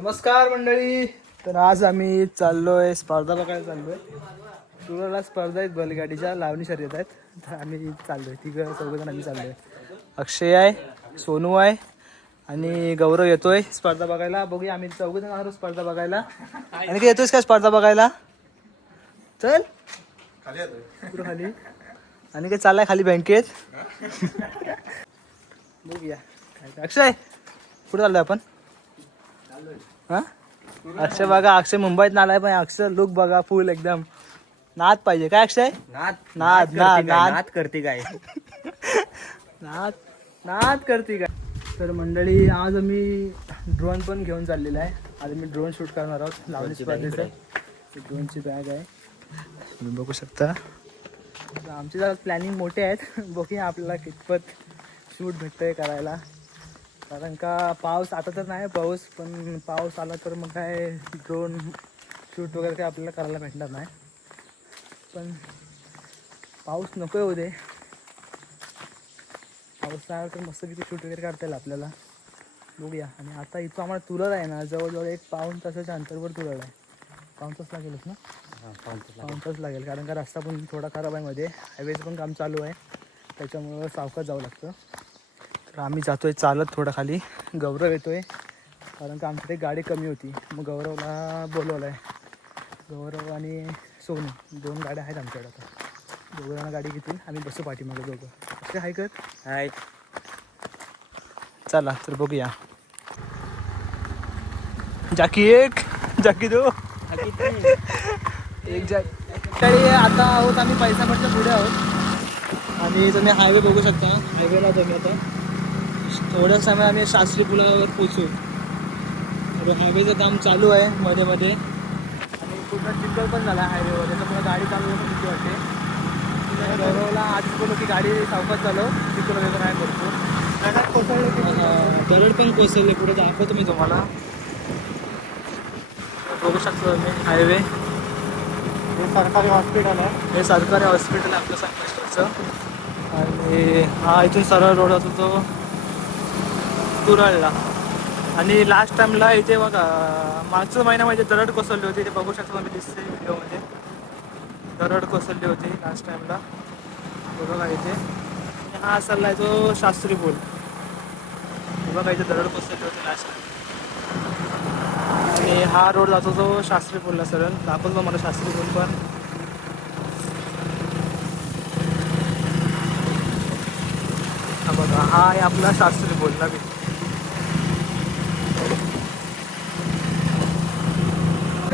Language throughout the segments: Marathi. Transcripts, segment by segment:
नमस्कार मंडळी. तर आज आम्ही चाललोय स्पर्धा बघायला चाललोय. तुला स्पर्धा आहेत बैलगाडीच्या, लावणी शर्यत आहेत. तर आम्ही चाललोय, तिघं चौघजण आम्ही चाललोय. अक्षय आहे, सोनू आहे आणि गौरव येतोय स्पर्धा बघायला. बघूया आम्ही चौघजण आहोत स्पर्धा बघायला. आणि काय येतोयस का स्पर्धा बघायला? चल खाली खाली. आणि काय चाललाय खाली बँकेत. बघूया काय. अक्षय कुठे चाललोय आपण? हा अक्षय बघा, अक्षय मुंबईत नालाय पण अक्षय लुक बघा फुल एकदम नाद पाहिजे. काय अक्षय? नाद नाद नाद नाद करते काय? नाद नाद करते काय? तर मंडळी आज आम्ही ड्रोन पण घेऊन चाललेला आहे. आज मी ड्रोन शूट करणार आहोत लावणी स्पर्धेचं. ड्रोनची बॅग आहे, तुम्ही बघू शकता. आमचे जरा प्लॅनिंग मोठे आहेत. बघूया आपल्याला कितपत शूट भेटतंय करायला. कारण का पाऊस आता तर नाही पाऊस, पण पाऊस आला तर मग काय ड्रोन शूट वगैरे काय आपल्याला करायला भेटणार नाही. पण पाऊस नको येऊ दे. पाऊस आला तर मस्तपैकी शूट वगैरे करता येईल आपल्याला. बघूया. आणि आता इथं आम्हाला तुरळ आहे ना, जवळजवळ 1 पाऊण तासाच्या अंतरवर तुरळ आहे. पाऊण तास लागेलच ना? पाऊण तास लागेल, कारण का रस्ता पण थोडा खराब आहे मध्ये. हायवेचं पण काम चालू आहे, त्याच्यामुळं सावकाश जावं लागतं. तर आम्ही जातोय चालत थोडं खाली. गौरव येतोय, कारण का आमच्याकडे गाडी कमी होती, मग गौरवला बोलवलं आहे. गौरव आणि सोनू 2 गाड्या आहेत आमच्याकडे. आता दोघं गाडी घेतील, आम्ही बसू पाठीमागे दोघं. असे हाय कर हाय. चला तर बघूया. जाकी 1 जाकी 2 एक जॅकी. आता आहोत आम्ही पैसामठच्या पुढे आहोत आणि तुम्ही हायवे बघू शकता. हायवेला तुम्ही आता थोड्याच समय आम्ही शास्त्री पुलावर पोचू. हायवेचं काम चालू आहे मध्ये मध्ये आणि पूर्ण चिखल पण झाला हायवेवर, त्याच्यामुळे गाडी चालवणं पण भीती वाटते. गौरवला आधीच बोललो की गाडी सावकाश चालव, चिखल वगैरे नाही भरपूर. दरड कोसळले, दरड पण कोसळले. पुढे दाखवतो मी तुम्हाला. बघू शकतो मी हायवे. हे सरकारी हॉस्पिटल आहे, हे सरकारी हॉस्पिटल आहे आपलं संकेश्वरचं. आणि हा इथून सरळ रोड होतो तो तुरळला. आणि लास्ट टाइमला इथे बघा मागच्या महिन्यामध्ये दरड कोसळली होती. ते बघू शकतो मी दिसते व्हिडिओमध्ये. दरड कोसळली होती लास्ट टाइमला, बघा इथे. हा चाललाय तो शास्त्री पूल. बघा इथे दरड कोसळली होती लास्ट टाइम. आणि हा रोड जातो तो शास्त्री पूलला सरळ. दाखवतो मला शास्त्री पूल पण. हा बघा, हा आहे आपला शास्त्री पूल नवीन.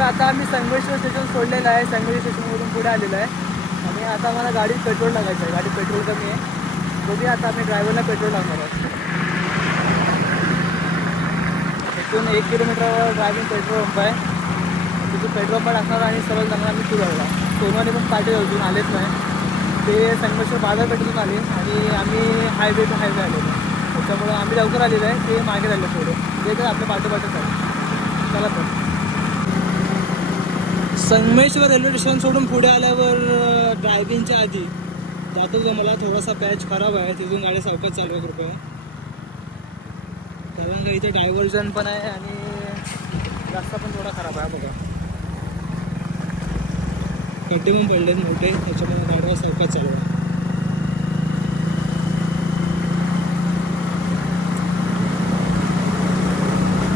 आता आम्ही संगमेश्वर स्टेशन सोडलेलं आहे. संगमेश्वर स्टेशनवरून पुढे आलेलं आहे आणि आता आम्हाला गाडीत पेट्रोल टाकायचं आहे. गाडीत पेट्रोल कमी आहे. बघूया आता आम्ही ड्रायव्हरला पेट्रोल टाकणार आहोत. इथून 1 किलोमीटरवर ड्रायव्हिंग पेट्रोल पंप आहे. तिथून पेट्रोल पंप टाकणार आणि सरळ जाणार आम्ही तुरळला. सोनवाने पण पाठी अजून आलेच नाही. ते संगमेश्वर बाजारपेठेतून आले आणि आम्ही हायवे टू हायवे आलेलो, त्याच्यामुळं आम्ही लवकर आलेलो आहे. ते मागे राहिले थोडं, ते तर आपल्या पाठोपाठच आहे. चला तर संगमेश्वर रेल्वे स्टेशन सोडून पुढे आल्यावर ड्रायव्हिंगच्या आधी जातो मला थोडासा पॅच खराब आहे, तिथून गाडी सावकाश चालू कृपया. कारण का इथे डायव्हर्जन पण आहे आणि रस्ता पण थोडा खराब आहे. बघा खड्डे पण पडलेत मोठे, त्याच्यामुळे गाड्या सावकाश चालू आहे.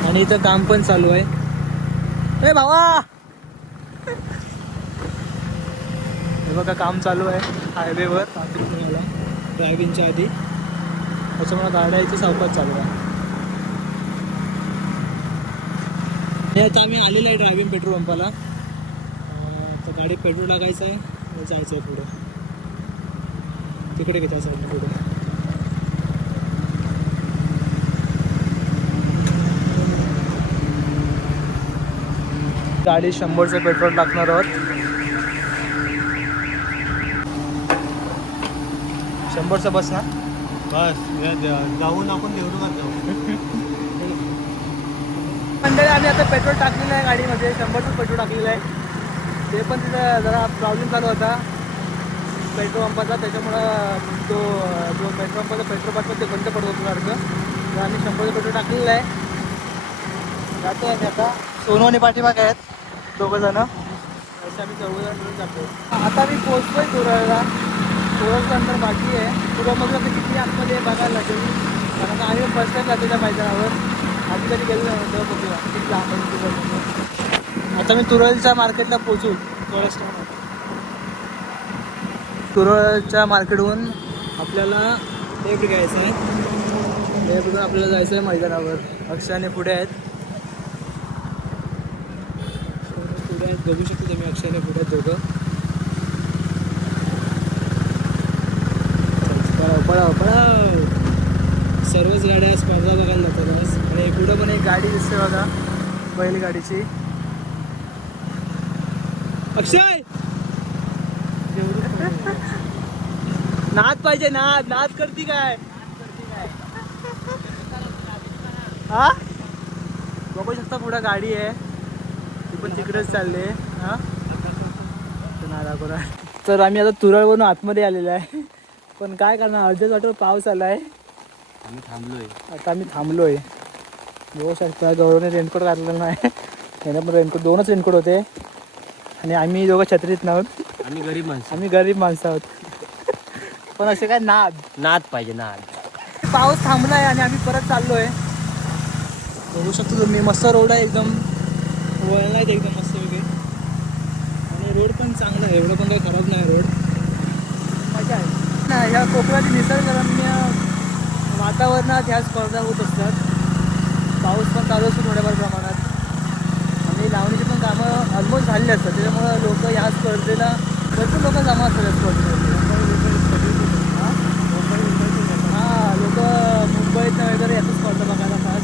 आणि इथं काम पण चालू आहे. ए भावा, हे बघा काम चालू आहे हायवेवर मला ड्रायव्हिंगच्या आधी, त्याच्यामुळे गाड्या इथे सावकाश चालू आहे. हे आता आम्ही आलेलं आहे ड्रायव्हिंग पेट्रोल पंपाला. तर गाडीत पेट्रोल टाकायचं आहे आणि जायचं आहे पुढे. तिकडे घेता साईडने पुढे. गाडी 100चं पेट्रोल टाकणार आहोत. 100चं बस ना, बस जाऊन आपण देवडूगात जाऊ. मंडळी आम्ही आता पेट्रोल टाकलेलं आहे गाडीमध्ये. 100चं पेट्रोल टाकलेलं आहे. ते पण तिथं जरा प्रॉब्लेम चालू होता पेट्रोल पंपाचा, त्याच्यामुळं जो पेट्रोल पंपाचा पेट्रोल पंप ते बंद पडत होतं सारखं. तर आम्ही 100चं पेट्रोल टाकलेलं आहे. जातो आहे आता. सोनू आणि पाठीमाग आहेत दोघं जण. असे आम्ही चौघजण मिळून जातो. आता मी पोहोचतोय तुरळला. नंतर बाकी आहे. तुरळमध्ये आता किती आतमध्ये बघायला लागेल, कारण आम्ही फर्स्ट टाइम जातो त्या मैदानावर. आधी कधी गेलो नव्हतं. बघूया किती लांब आहे तुरळमध्ये. आता मी तुरळच्या मार्केटला पोहोचू थोड्याच टायमात. तुरळच्या मार्केटहून आपल्याला लेफ्ट घ्यायचं आहे. लेफ्टहून आपल्याला जायचं आहे मैदानावर. अक्षयाने पुढे आहेत. पुढे आहेत, बघू शकतो तुम्ही. अक्षयाने पुढे आहेत दोघं. पळाव पळाव. सर्वच गाड्या स्पर्धा बघायला जातात आज. आणि पुढं पण एक गाडी दिसते बघा, बैलगाडीची. अक्षय नाद पाहिजे. नाद करती काय? हा बघू शकता पुढं गाडी आहे, ती पण तिकडेच चालली आहे. हा तर आम्ही आता तुरळवरून आतमध्ये आलेलो आहे. पण काय करणार, अर्ध्याच वाटेवर पाऊस आला आहे. आता आम्ही थांबलोय. बघू शकता गौरवने रेनकोट घातलेला नाही. त्याने पण रेनकोट, दोनच रेनकोट होते. आणि आम्ही दोघं छत्रीत नव्हत. आम्ही गरीब माणसं आहोत. पण असे काय नाद पाहिजे. पाऊस थांबलाय आणि आम्ही परत चाललोय. बघू शकतो तुम्ही, मस्त रोड आहे एकदम. वळण आहेत एकदम मस्त वगैरे. आणि रोड पण चांगला आहे, एवढं पण काही खराब नाही रोड. मजा आहे ना. ह्या कोकणातील निसर्गरम्य वातावरणात ह्या स्पर्धा होत असतात. पाऊस पण चालू असतो थोड्याफार प्रमाणात. आणि लावणीची पण कामं ऑलमोस्ट झालेली असतात. त्याच्यामुळं लोक ह्या स्पर्धेला भरपूर लोक जमा असतात या स्पर्धेमध्ये. हां, लोक मुंबईत वगैरे याचं स्पर्धा बघायला खास.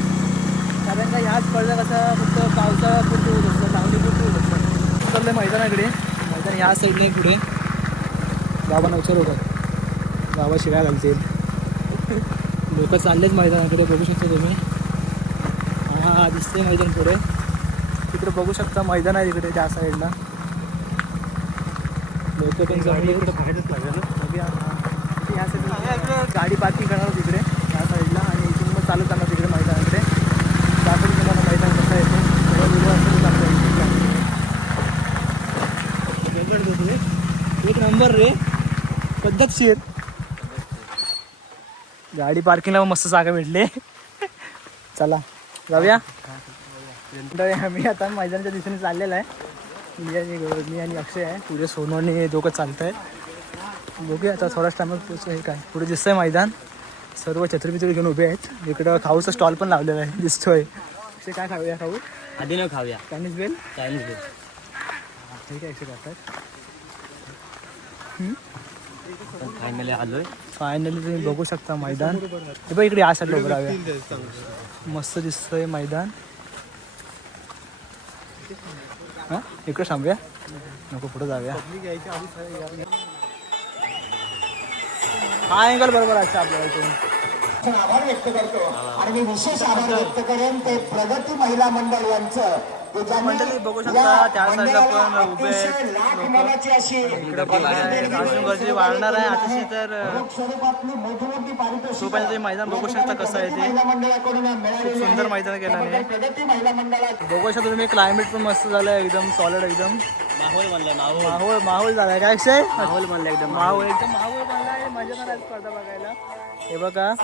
कारण का ह्या स्पर्धा कसं फक्त पावसाळ्यापुरती होत असतात, लावणीपुरती होत असतात. चाललं आहे मैदानाकडे. मैदान ह्या साईडने पुढे. बाबांना विचारू का, बाबा शिवाय घालतील. लोक चाललेच मैदानाकडे, बघू शकता तुम्ही. हां दिसते मैदान पुढे. तिकडे बघू शकता मैदान आहे तिकडे त्या साईडला. लोक पण जमले इकडे बाहेरच लागेल ना. ह्या साईडला गाडी पार्किंग करणार तिकडे त्या साईडला. आणि इथून मग चालत जाणार तिकडे मैदानाकडे. त्याकडे तुम्हाला मैदान कसं येते एक नंबर रे, पद्धतशीर. गाडी पार्किंगला मस्त जागा भेटली. चला जाऊया. मी आता मैदानाच्या दिशेने चाललेला आहे. मी आणि अक्षय आहे. पुढे सोनू आणि दोघं चालत आहेत. बघूया आता थोड्याच टायमात पोचू. हे काय पुढे दिसतंय मैदान. सर्व छत्रपती घेऊन उभे आहेत. इकडं खाऊचा स्टॉल पण लावलेला आहे दिसतोय. अक्षय काय खाऊया? खाऊ आधी न खाऊया. चायनीज बेल. ठीक आहे. अक्षय खातात. फायनली आलोय. फायनली तुम्ही बघू शकता मैदान. हे बघ इकडे या साईडला उभं राहूया. मस्त दिसतंय मैदान. हां इकडे थांबूया, नको पुढे जाऊया. हा अँगल बरोबर आहे आपल्याला इथून. आभार व्यक्त करतो. आणि मी विशेष आभार व्यक्त करेन ते प्रगती महिला मंडळ यांचं. मंडळी बघू शकता त्या साईडला पण उभे आहेत. इकडे पण आहे. अजून गर्दी वाढणार आहे अतिशय. तर तुम्ही मैदान बघू शकता कसं आहे ते. खूप सुंदर मैदान केलं आहे. बघू शकता तुम्ही. क्लायमेट पण मस्त झालं आहे एकदम सॉलिड. एकदम माहोल झालाय. काय अक्षय? माहोल म्हणलं एकदम. माहोल बनला आहे. मजा येणार स्पर्धा बघायला. हे बघा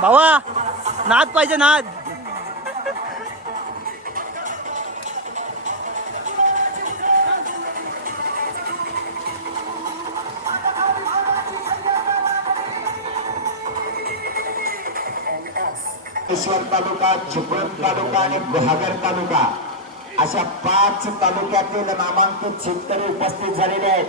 भावा, नाद पाहिजे. नाद. ईश्वर तालुका, चिपळूण तालुका आणि गुहागर तालुका अशा 5 तालुक्यातील नामांकित शेतकरी उपस्थित झालेले आहेत.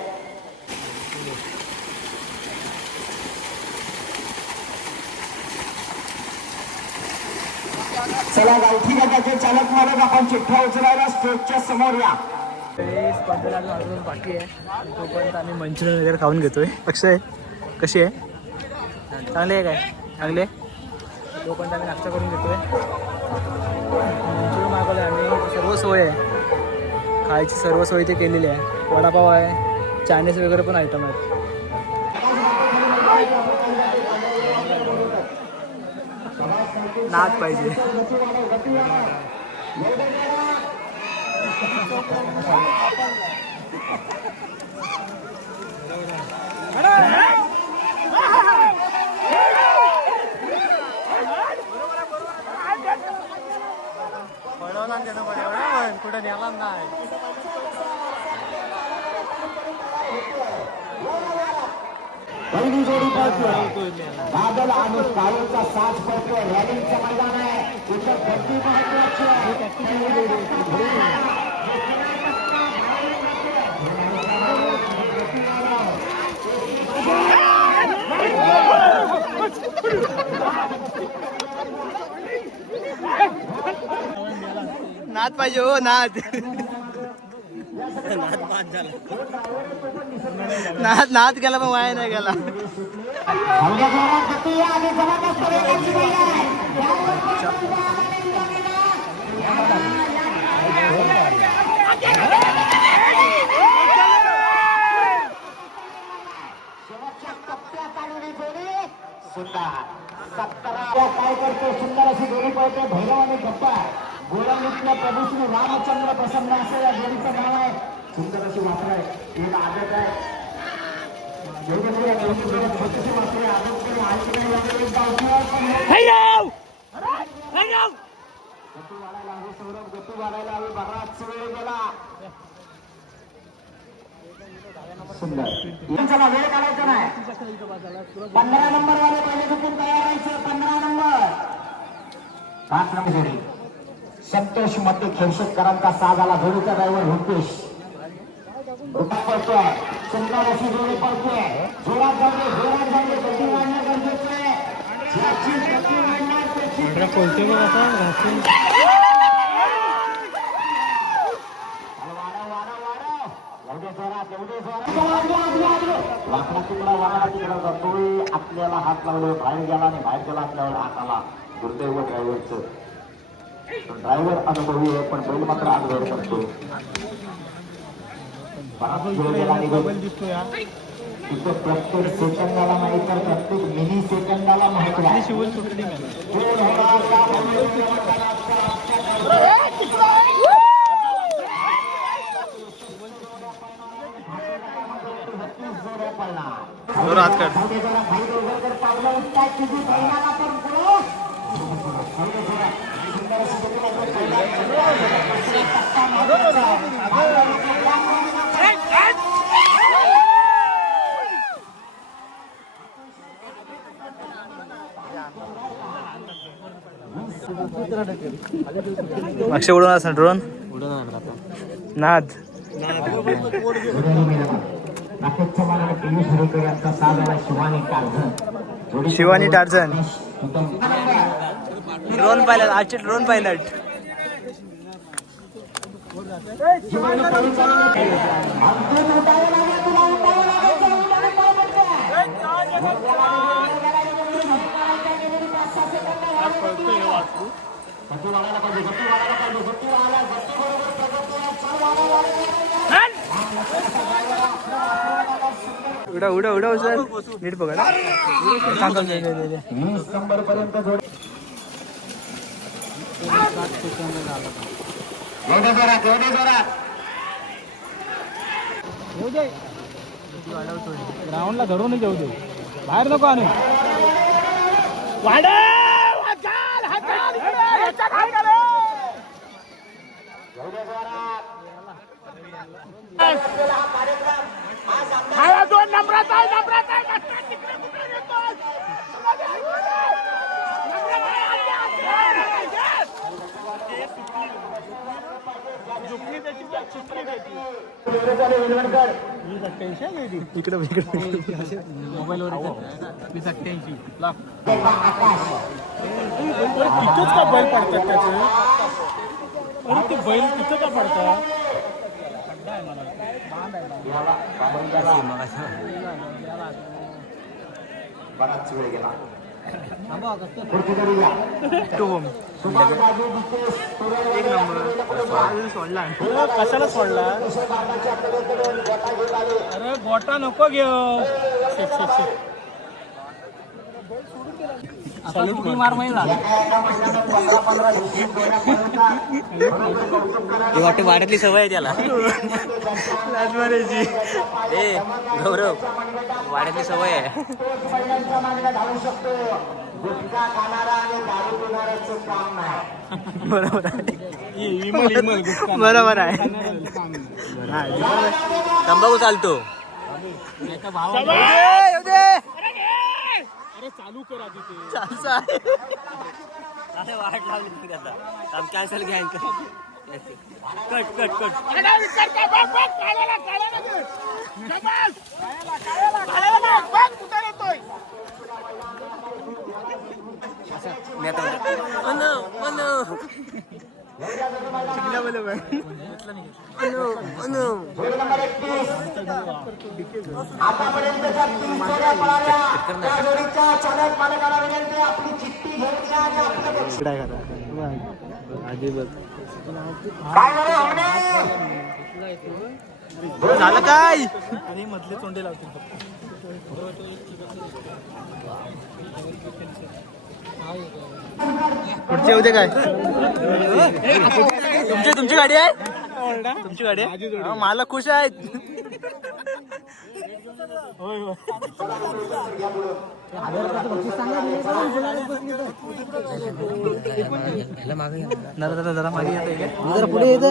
चला गावठी गटाचे चालक मालक आपण चिठ्ठ्या उचलायला स्टेजच्या समोर या. स्पर्धेला अजून बाकी आहे. तोपर्यंत आम्ही मंचुरियन वगैरे खाऊन घेतोय. अक्षय कशी आहे? चांगली आहे काय? चांगले. तोपर्यंत आम्ही नाश्ता करून घेतोय. मंचुरियन मागवलं आम्ही. सर्व सोय आहे, खायची सर्व सोय ते केलेली आहे. वडापाव आहे, चायनीज वगैरे पण आयटम आहेत. नाद पाहिजे. कुठे नेला नाही. पहिली जोडी पळतोय बादल आणि काळूचा साथ पळतोय. रॅलिंगचं मैदान आहे. इथं गर्दी महत्वाची नाद पाहिजे हो नाद. नाद नाद गेला पण वाया नाही गेला. काय करतो सुंदर अशी जोडी पळते. भैरव आणि गप्पा गोळालीतल्या प्रभूश्री रामचंद्र प्रसन्न असं या जोडीचं नाव आहे. सुंदर अशी वासर आहे. एक आदत आहे. छोटीशी वासरे आदत करून आणखी गतू वाढायला हवे. सौरभ गतू वाढायला हवे. बराच वेळ गेला. सुंदर चला वेळ काढायचा नाही. 15 नंबर वाले पहिले चुकून तयार राहायचे. 15 नंबर 5 नंबर जोडी संतोष मते खेळशेतकरांचा साथ आला. जोडीचा ड्रायव्हर रुपेश पडतोय. सुंदर अशी जोडी पडतोय. जोरात जाऊन जोरात जाऊन गती वाढणं गरजेचं आहे. ज्याची गती वाढणार त्याची लाकडा तुकडा वाकडा तिकडा जातोय. आपल्याला हात लावले बाहेर गेला आणि बाहेर गेला आपल्याला हात आला. दुर्दैव ड्रायव्हरचं. ड्रायव्हर अनुभवी आहे पण बैल मात्र आजवर करतोय. तिथं प्रत्येक सेकंदाला नाही तर प्रत्येक मिनी सेकंदाला महत्व आहे. जोरात कर. अक्षय उडवणार असेल ड्रोन. नाद शिवानी टार्झन ड्रोन पायलट. आजचे ड्रोन पायलट. उडा उडा उडा सर. नीट बघा. 20 नंबर पर्यंत जोडी. एवढे जोरात एवढे जोरात. ग्राउंडला धरून जाऊ दे. बाहेर नको आणू. दोन नंबरात आहे. नंबरात आहे. इकडे मोबाईलवर तिथंच का बैल पडतात त्याचे. अरे ते बैल तिथं का पडतात. बराच वेळ गेला. एक नंबर सोडला. कशाला सोडला. अरे गोटा नको घेऊ. उडी मार माहिती एका एका महिन्यानं 15-15, 20-20 जोड्या पळवतात. खरोखर कौतुक करायचं. हे वाटते वाड्यातली सवय आहे त्याला ए गौरव वाड्यातली सवय आहे तोच बैलांच्या मागण्या धावू शकतो. गुटखा खाणारा आणि दारू पिणाऱ्याचं काम नाही. बरोबर आहे बरोबर आहे तंबाखू चालतो अरे वाट लावली त्याचा काम कॅन्सल घ्या कट कट कट मी आता जोडी नंबर 31. आतापर्यंतच्या 3 जोड्या पळाल्या. त्या जोडीच्या चालक मालकाला विनंती आहे, आपली चिठ्ठी घेऊन या आणि आपलं बक्षीस. काय झालं हमने? झालं काय आणि मधले तोंडे लावतील पुढचे उद्या काय तुमची गाडी आहे तुमची गाडी आहे मला खुश आहेत जरा मागे येते पुढे येत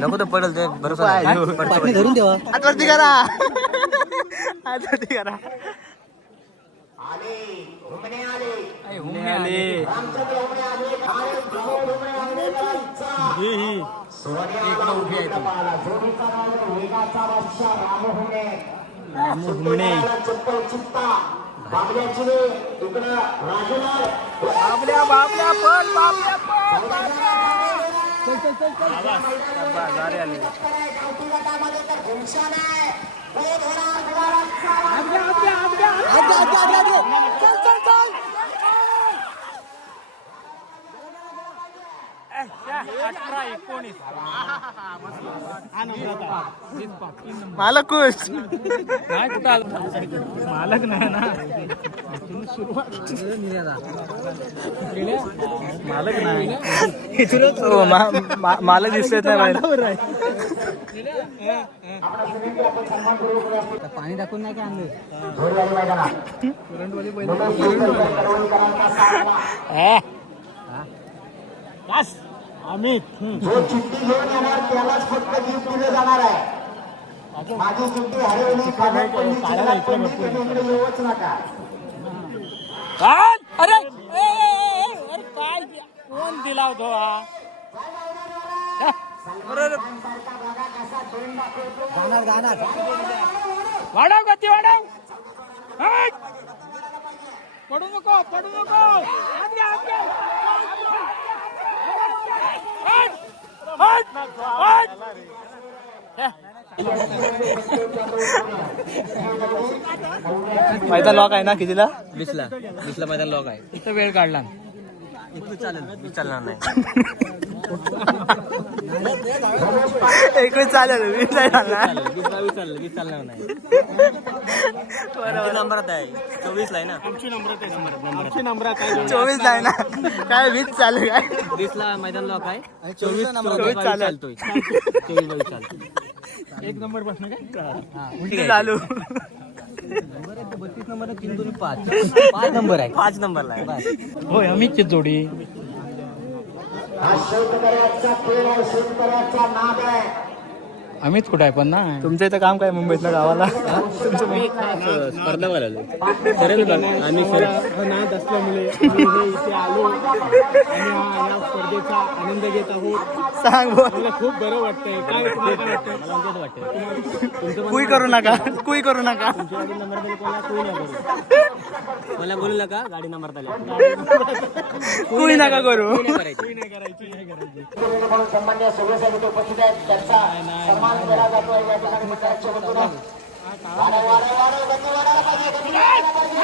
नको तर पडेल ते बरोबर धरून देवा आतवरती करा आतवरती करा आले, हुमणे आले. आले रामचंद्र हुमणे आले. आणि प्रमोद हुमणे आले. सोन्याला उभा पाहिला. जोडीचा नाव वेगाचा बादशाह राम हुमणे. सुट्टीवाला चप्पल चित्ता. बाबल्याची इकडं राजूलाल. बाबल्या पण आले गावठी गटामध्ये तर घुमशा नाही. बैल होणार गुलाबाचा. मालक खुश मालक नाही ना मालक नाही हो, मालक दिसत नाही बाहेर पाणी टाकून नाही का आणलं जोडीवाली मैदानात. जो चिठ्ठी घेऊन येणार त्यालाच फक्त गिफ्ट दिलं जाणार आहे. माझी चिठ्ठी हरवली कानात पडली, चिखलात पडली, तुम्ही इकडे येऊच नका. अरे काय कोण दिला होतो वाढव गती वाढव पडू नको मैदान लॉक आहे ना कितीला दिसला मैदान लॉक आहे इथं वेळ काढला चालेल चालणार नाही एकच चालेल वीस नाही चालणार चालणार नाही नंबरात आहे 24 ला आहे ना चोवीस आहे ना काय वीस चालेल काय 20 ला मैदान लॉक आहे 24 चालतोय 24 चालतोय एक नंबर बसणं काय चालू 32 नंबर 3 2 5 नंबर आहे 5 नंबरला आहे होय आम्हीच जोडी हा शेतकऱ्याचा खेळ आहे, शेतकऱ्याचा नाद आहे. अमित कुठे आहे पण ना तुमचं इथं काम काय मुंबईतल्या गावाला स्पर्धा आलो सरळ आम्ही नाद असल्यामुळे इथे आलो आणि या स्पर्धेचा आनंद घेत आहोत. सांग बोल मला खूप बरं वाटतंय. काय तुम्हाला काय वाटतं? मला वाटतं कुई करू नका नंबर मला बोलू नका गाडी नंबर कुई नका करू म्हणून सन्मान्य सगळे सगळे उपस्थित आहेत, त्यांचा सन्मान केला जातो आहे या ठिकाणी मंडळाच्या वतीनं. वाढव, गती वाढायला पाहिजे, गती वाढायला पाहिजे.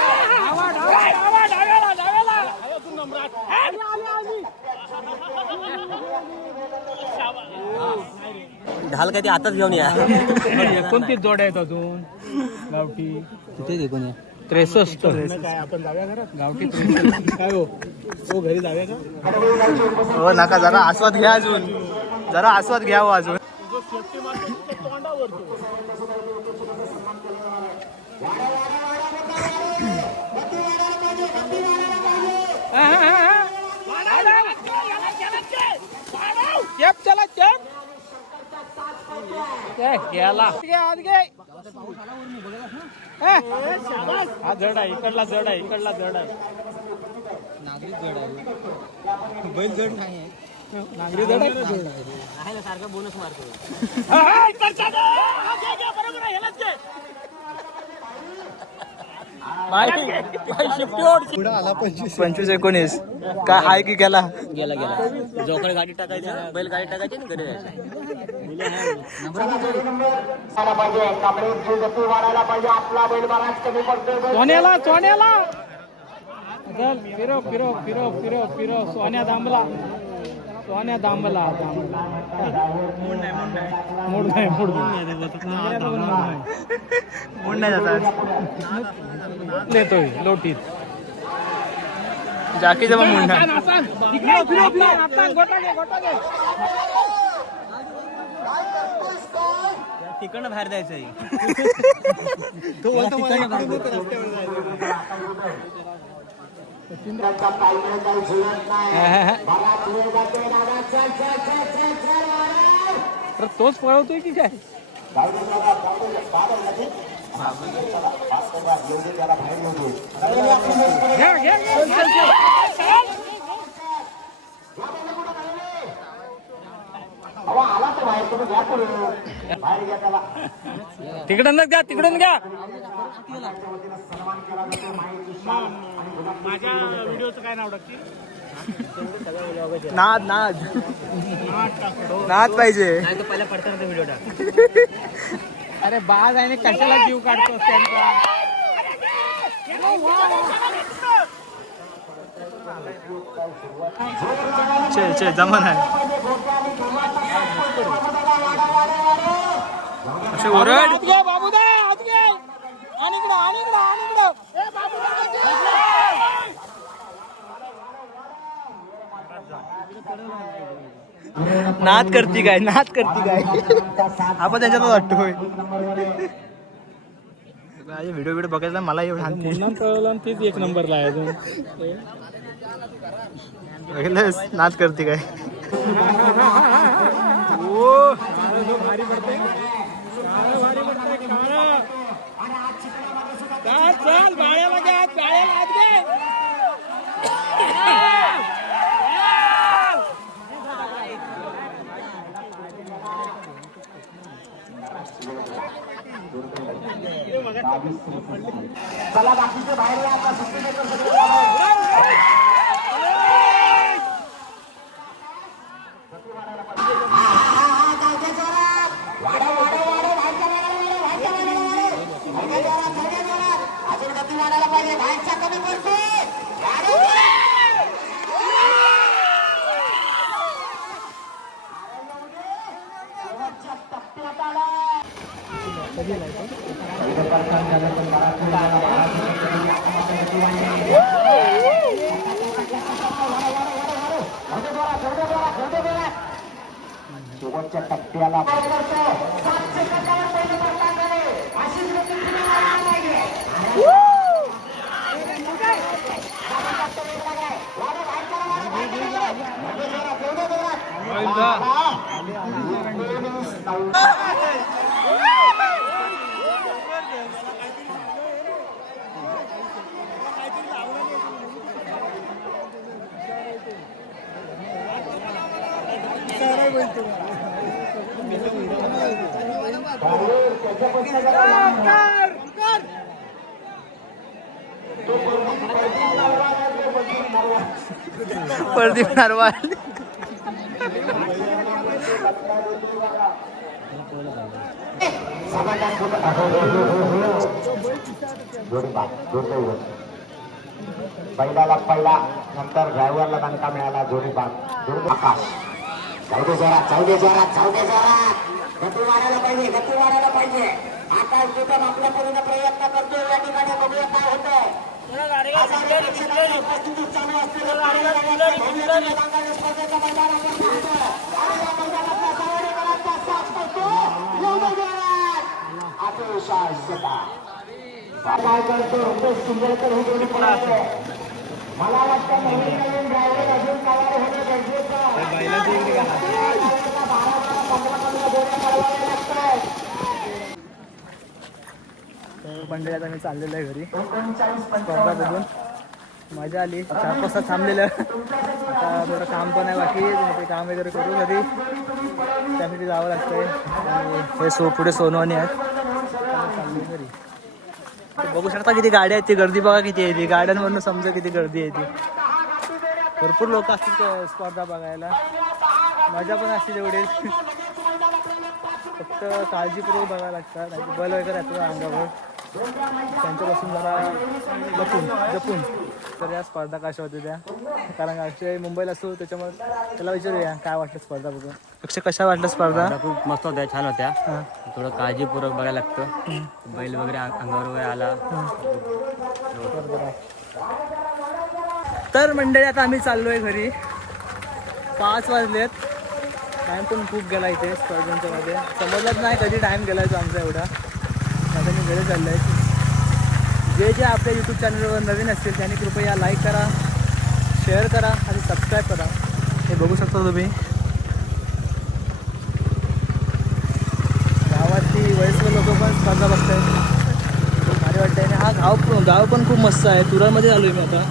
ढाल काय ते आताच घेऊन या 29 जोड्या आहेत अजून गावठी तिथे देखून 63 काय आपण जाऊया घरात गावठी 63 काय हो घरी जाऊया का हो नका जरा आस्वाद घ्या अजून जरा आस्वाद घ्या हो अजून हा जड आहे इकडला जड आहे इकडला जड आहे नागरी जड आहे बैल जड नाही नागरी जड आहे सारखा बोनस मारतो. पुढे आला 25-19 काय हाय की गेला गेला गेला जोकडे गाडी टाकायची ना, बैल गाडी टाकायची ना घरी जायचं. आला पाहिजे कपड्याची गती वाढायला पाहिजे आपला बैल बराच कमी पडतोय सोन्याला चल फिरो फिरो फिरो फिरो फिरो सोन्या दांबला मूड नाही जातात नेतोय लोटीत जाकी जवळ मूड नाही तिकडनं बाहेर जायचंय. तर तोच पळवतोय की काय आला तर बाहेर तुम्ही घ्या पुढे बाहेर घ्या त्याला तिकडून घ्या माझ्या व्हिडिओचं काय नाव टाकतील नाद पाहिजे नाही तर पहिला पडताना व्हिडिओ टाक. अरे बाज आहे कशाला जीव काढतोस त्यांचा जमन आहे असे ओरड नाद करती काय आपण त्याच्यातच वाटतोय व्हिडिओ बघायला मला एवढं मुन्नान पळवला आणि तीच एक नंबरला आहे अजून बघितलंस नाद करते काय भारी पडते चल बाळ्याला घ्या बाळ्याला आत घे चला बाकीचे बाहेर या आता सुट्टी अजून गती वाढायला पाहिजे बाहेरच्या कमी पडते टप्प्यात आला शेवटच्या टप्प्याला प्रदीप नरवाल बैलाला पहिला नंतर ड्रायव्हरला दणका मिळाला जोडीबाग आकाश जाऊ दे जोरात गती वाढायला पाहिजे आकाश दुकान आपल्या पूर्ण प्रयत्न करतो या ठिकाणी बघूया काय होतंय उपस्थिती चालू असलेल्या स्पर्धेच्या मैदानावर पाहतोय. आणि या मैदानातला सावडेकरांचा साथ करतो अतिशय स्वतः काय करतो खूप सुंदरकर ही जोडी पळाले. मला वाटतं नवीन नवीन ड्रायव्हर अजून तयार होणं गरजेचं आहे. 12-15 जोड्या पळवाव्या लागतात. मंडळात आम्ही चाललेलो आहे घरी स्पर्धा बघून मजा आली. 4-5 तास थांबलेलं. आता थोडं काम पण आहे बाकी ते काम वगैरे करू घरी त्यासाठी जावं लागतंय. आणि हे पुढे सोनवानी आहेत चालली घरी. बघू शकता किती गाड्या आहेत ती गर्दी बघा किती आहे ती गाड्यांवरून समजा किती गर्दी आहे ती. भरपूर लोक असतील स्पर्धा बघायला मजा पण असते तेवढे फक्त काळजीपूर्वक बघायला लागतात. बल वगैरे येतात अंगावर त्यांच्यापासून जरा जपून तर या स्पर्धा कशा होत्या त्या कारण अक्षय मुंबईला असतो त्याच्यामुळे त्याला विचारूया काय वाटलं स्पर्धा बघून. अक्षय कशा वाटलं स्पर्धा. खूप मस्त होत्या छान होत्या. थोडं काळजीपूर्वक बघायला लागतं. बैल वगैरे अंगावर वगैरे आला. तर मंडळी आता आम्ही चाललोय घरी 5 वाजलेत. टाईम पण खूप गेला इथे स्पर्धांच्या मध्ये समजलंच नाही कधी टाईम गेला तो आमचा एवढा. आता मी घरी चाललो आहे. जे आपल्या यूट्यूब चॅनलवर नवीन असतील त्यांनी कृपया लाईक करा शेअर करा आणि सबस्क्राईब करा. हे बघू शकता तुम्ही गावातली वयस्कर लोक पण स्पर्धा बघतायत. भारी वाटतंय. आणि हा गाव पण खूप मस्त आहे. तुरामध्ये आलो आहे मी आता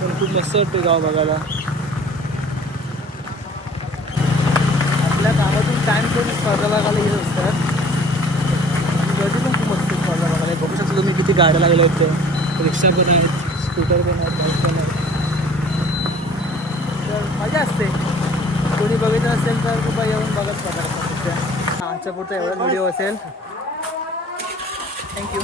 पण खूप मस्त वाटतं गाव बघायला. आपल्या कामातून टाईम करून स्पर्धा बघायला येत असतात. गर्दी पण खूप मस्त स्पर्धा बघायला. बघू शकता तुम्ही किती गाड्या लागल्या आहेत. रिक्षा पण आहेत स्कूटर पण आहेत बाईक पण आहेत. तर मजा असते. कोणी बघितलं असेल तर कृपया येऊन बघत बघा. आजच्या पुरता एवढाच व्हिडिओ असेल. थँक्यू.